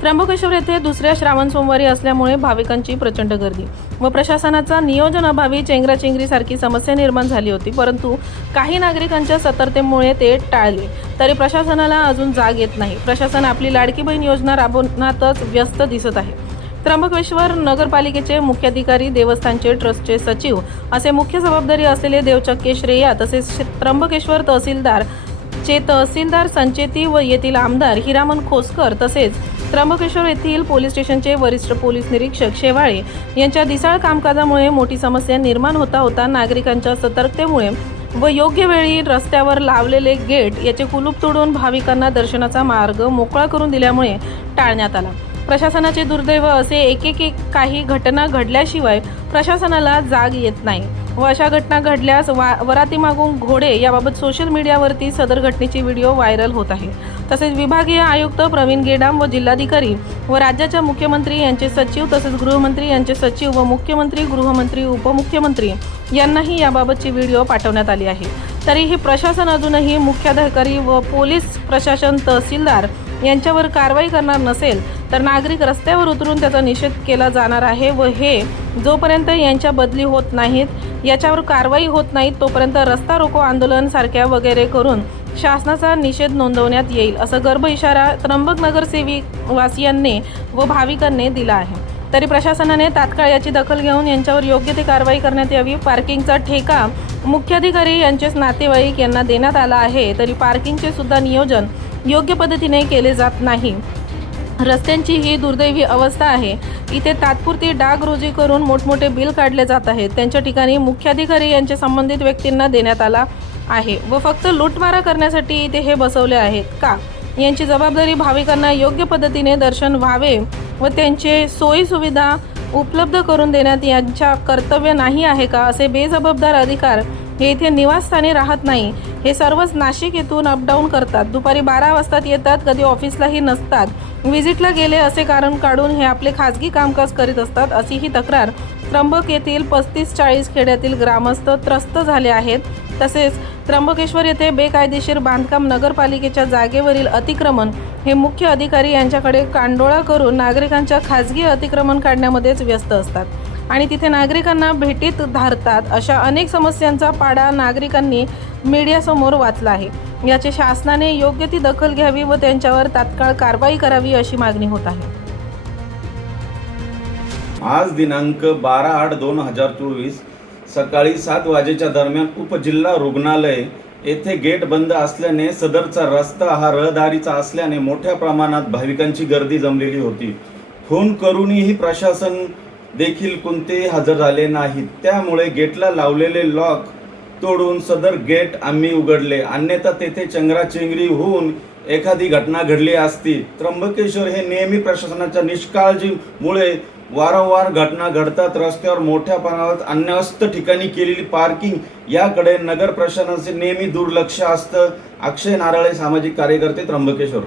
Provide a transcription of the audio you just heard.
त्र्यंबकेश्वर येथे दुसऱ्या श्रावण सोमवारी असल्यामुळे भाविकांची प्रचंड गर्दी. व प्रशासनाचा नियोजन अभावी चेंगराचेंगरीसारखी समस्या निर्माण झाली होती परंतु काही नागरिकांच्या सतर्कतेमुळे ते टाळले. तरी प्रशासनाला अजून जाग येत नाही. प्रशासन आपली लाडकी बहीण योजना राबवण्यातच व्यस्त दिसत आहे. त्र्यंबकेश्वर नगरपालिकेचे मुख्याधिकारी देवस्थानचे ट्रस्टचे सचिव असे मुख्य जबाबदारी असलेले देवचक्के श्रेया तसेच त्र्यंबकेश्वर तहसीलदार चे तहसीलदार संचेती व येथील आमदार हिरामन खोसकर तसेच त्र्यंबकेश्वर येथील पोलीस स्टेशनचे वरिष्ठ पोलीस निरीक्षक शेवाळे यांच्या दिसाळ कामकाजामुळे मोठी समस्या निर्माण होता होता नागरिकांच्या सतर्कतेमुळे व योग्य वेळी रस्त्यावर लावलेले गेट याचे कुलूप तोडून भाविकांना दर्शनाचा मार्ग मोकळा करून दिल्यामुळे टाळण्यात आला. प्रशासनाचे दुर्दैव असे एक एक काही घटना घडल्याशिवाय प्रशासनाला जाग येत नाही. व अशा घटना घडल्यास वा वरातीमागून घोडे याबाबत सोशल मीडियावरती सदर घटनेची व्हिडिओ व्हायरल होत आहे. तसेच विभागीय आयुक्त प्रवीण गेडाम व जिल्हाधिकारी व राज्याच्या मुख्यमंत्री यांचे सचिव तसेच गृहमंत्री यांचे सचिव व मुख्यमंत्री गृहमंत्री उपमुख्यमंत्री यांनाही याबाबतची व्हिडिओ पाठवण्यात आली आहे. तरीही प्रशासन अजूनही मुख्याधिकारी व पोलीस प्रशासन तहसीलदार यांच्यावर कारवाई करणार नसेल तर नागरिक रस्त्यावर उतरून त्याचा निषेध केला जाणार आहे व हे जोपर्यंत यांच्या बदली होत नाहीत याच्यावर कारवाई होत नाही तोपर्यंत रस्ता रोको आंदोलन सारख्या वगैरे करून शासनाचा निषेध नोंदवण्यात येईल असं गर्भ इशारा त्र्यंबक नगरसेवी वासियांनी व भाविकांनी दिला आहे. तरी प्रशासनाने तात्काळ याची दखल घेऊन यांच्यावर योग्य ती कारवाई करण्यात यावी. पार्किंगचा ठेका मुख्याधिकारी यांचेच नातेवाईक यांना देण्यात आला आहे तरी पार्किंगचे सुद्धा नियोजन योग्य पद्धतीने केले जात नाही. रस्त्यांची ही दुर्दैवी अवस्था आहे. इथे तात्पुरती डागरोजी करून मोठमोठे बिल काढले जात आहेत. त्यांच्या ठिकाणी मुख्याधिकारी यांच्या संबंधित व्यक्तींना देण्यात आला आहे व फक्त लूटमारा करण्यासाठी इथे हे बसवले आहेत. का? यांची जबाबदारी भाविकांना योग्य पद्धतीने दर्शन व्हावे व त्यांचे सोयीसुविधा उपलब्ध करून देण्यात यांच्या कर्तव्य नाही आहे का? असे बेजबाबदार अधिकार हे इथे निवासस्थानी राहत नाही. हे सर्वच नाशिक येथून अपडाऊन करतात. दुपारी बारा वाजतात येतात कधी ऑफिसलाही नसतात. व्हिजिटला गेले असे कारण काढून हे आपले खाजगी कामकाज करीत असतात अशी ही तक्रार. त्र्यंबक येथील पस्तीस चाळीस खेड्यातील ग्रामस्थ त्रस्त झाले आहेत. तसेच त्र्यंबकेश्वर येथे बेकायदेशीर बांधकाम नगरपालिकेच्या जागेवरील अतिक्रमण हे मुख्य अधिकारी यांच्याकडे कांडोळा करून नागरिकांच्या खाजगी अतिक्रमण काढण्यामध्येच व्यस्त असतात. आणि तिथे नागरिकांना भेटीत धारतात अशा अनेक समस्यांचा पाडा नागरिकांनी मीडियासमोर वाचला आहे. याचे शासनाने योग्य ती दखल घ्यावी व त्यांच्यावर तात्काळ कारवाई करावी अशी मागणी होत आहे. आज दिनांक बारा आठ दोन हजार चोवीस सकाळी सात वाजेच्या दरम्यान उपजिल्हा रुग्णालय येथे गेट बंद असल्याने सदरचा रस्ता हा रहदारीचा असल्याने मोठ्या प्रमाणात भाविकांची गर्दी जमलेली होती. फोन करूनही प्रशासन देखील कोणतेही हजर झाले नाहीत. त्यामुळे गेटला लावलेले लॉक तोडून सदर गेट आम्ही उघडले. अन्यथा तेथे चंगराचेंगरी होऊन एखादी घटना घडली असती. त्र्यंबकेश्वर हे नेहमी प्रशासनाच्या निष्काळजीमुळे वारंवार घटना घडतात. रस्त्यावर मोठ्या प्रमाणात अन्यस्त ठिकाणी केलेली पार्किंग याकडे नगर प्रशासनाचे नेहमी दुर्लक्ष असतं. अक्षय नारळे सामाजिक कार्यकर्ते त्र्यंबकेश्वर.